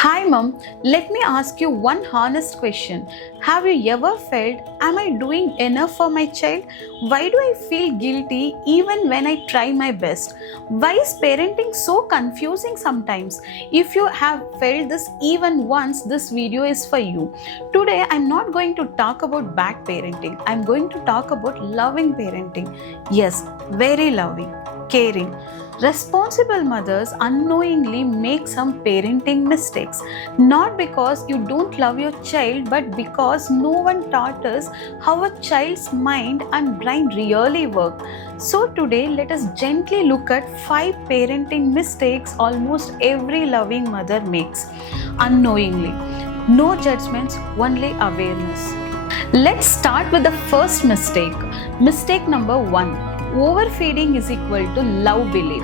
Hi mom, let me ask you one honest question. Have you ever felt, am I doing enough for my child? Why do I feel guilty even when I try my best? Why is parenting so confusing sometimes? If you have felt this even once, this video is for you. Today I'm not going to talk about bad parenting. I'm going to talk about loving parenting. Yes, very loving, caring. Responsible mothers unknowingly make some parenting mistakes, not because you don't love your child, but because no one taught us how a child's mind and brain really work. So, today, let us gently look at 5 parenting mistakes almost every loving mother makes unknowingly. No judgments, only awareness. Let's start with the first mistake. Mistake number 1. Overfeeding is equal to love belief.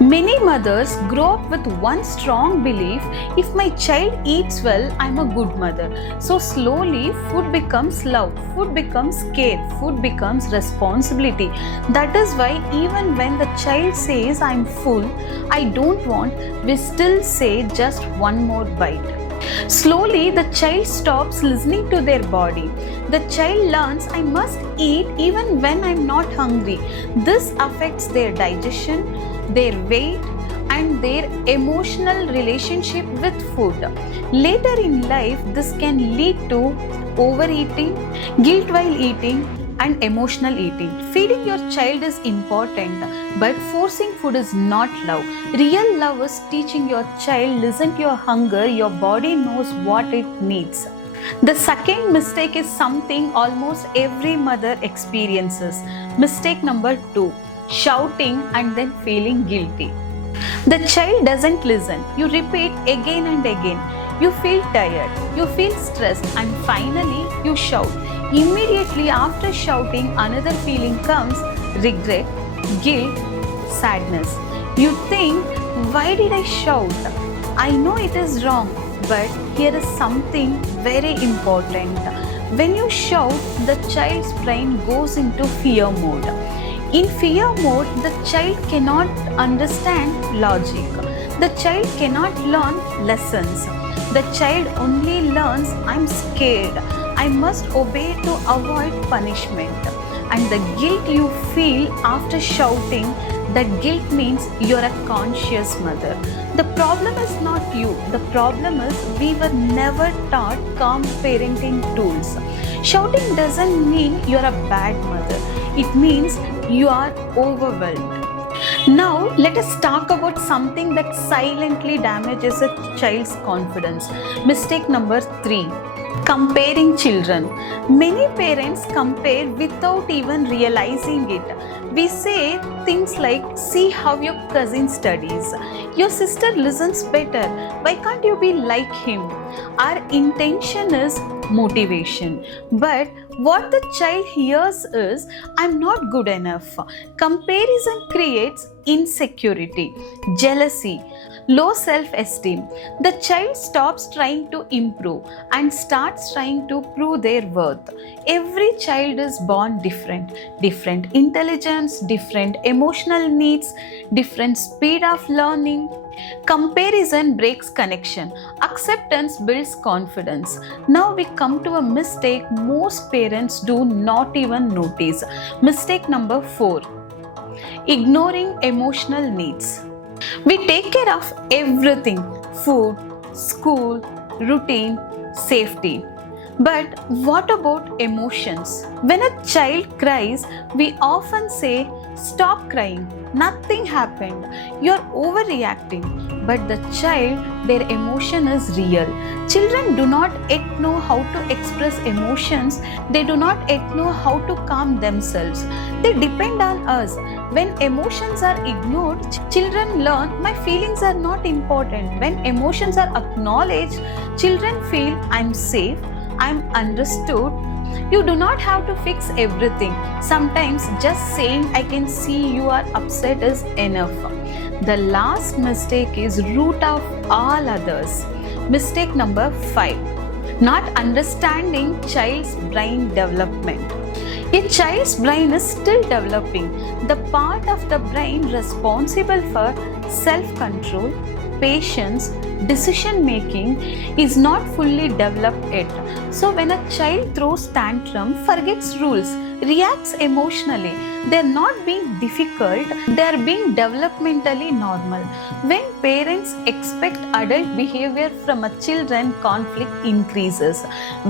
Many mothers grow up with one strong belief: if my child eats well, I'm a good mother. So slowly, food becomes love, food becomes care, food becomes responsibility. That is why, even when the child says, I'm full, I don't want, we still say just one more bite. Slowly, the child stops listening to their body. The child learns, I must eat even when I'm not hungry. This affects their digestion, their weight, and their emotional relationship with food. Later in life, this can lead to overeating, guilt while eating, and emotional eating. Feeding your child is important, but forcing food is not love. Real love is teaching your child, listen to your hunger, your body knows what it needs. The second mistake is something almost every mother experiences. Mistake number 2: shouting and then feeling guilty. The child doesn't listen. You repeat again and again. You feel tired, you feel stressed, and finally you shout. Immediately after shouting, another feeling comes: regret, guilt, sadness. You think, why did I shout? I know it is wrong, but here is something very important. When you shout, the child's brain goes into fear mode. In fear mode, the child cannot understand logic. The child cannot learn lessons. The child only learns, I'm scared, I must obey to avoid punishment. And the guilt you feel after shouting, that guilt means you're a conscious mother. The problem is not you. The problem is we were never taught calm parenting tools. Shouting doesn't mean you're a bad mother. It means you are overwhelmed. Now, let us talk about something that silently damages a child's confidence. Mistake number 3: comparing children. Many parents compare without even realizing it. We say things like, see how your cousin studies, your sister listens better, why can't you be like him? Our intention is motivation, but what the child hears is, I'm not good enough. Comparison creates insecurity, jealousy, low self-esteem. The child stops trying to improve and starts trying to prove their worth. Every child is born different. Different intelligence, different emotional needs, different speed of learning. Comparison breaks connection. Acceptance builds confidence. Now we come to a mistake most parents do not even notice. Mistake number 4: ignoring emotional needs. We take care of everything: food, school, routine, safety. But what about emotions? When a child cries, we often say, stop crying, nothing happened, you're overreacting. But the child, their emotion is real. Children do not yet know how to express emotions, they do not yet know how to calm themselves. They depend on us. When emotions are ignored, children learn my feelings are not important. When emotions are acknowledged, children feel I'm safe, I'm understood. You do not have to fix everything. Sometimes just saying I can see you are upset is enough. The last mistake is root of all others. Mistake number 5: not understanding child's brain development. A child's brain is still developing. The part of the brain responsible for self-control, patience, decision making is not fully developed yet. So when a child throws tantrum, forgets rules, reacts emotionally, they're not being difficult, they're being developmentally normal. When parents expect adult behavior from a children, conflict increases.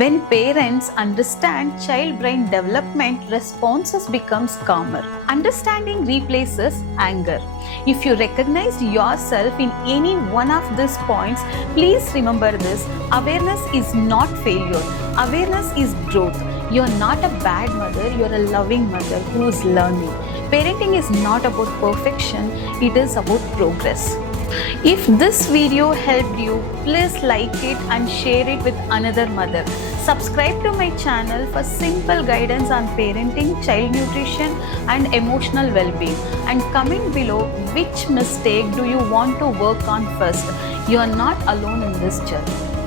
When parents understand child brain development, responses becomes calmer. Understanding replaces anger. If you recognize yourself in any one of these points, please remember this: awareness is not failure, awareness is growth. You're not a bad mother, you're a loving mother who's learning. Parenting is not about perfection, it is about progress. If this video helped you, please like it and share it with another mother. Subscribe to my channel for simple guidance on parenting, child nutrition and emotional well-being. And comment below which mistake do you want to work on first. You are not alone in this journey.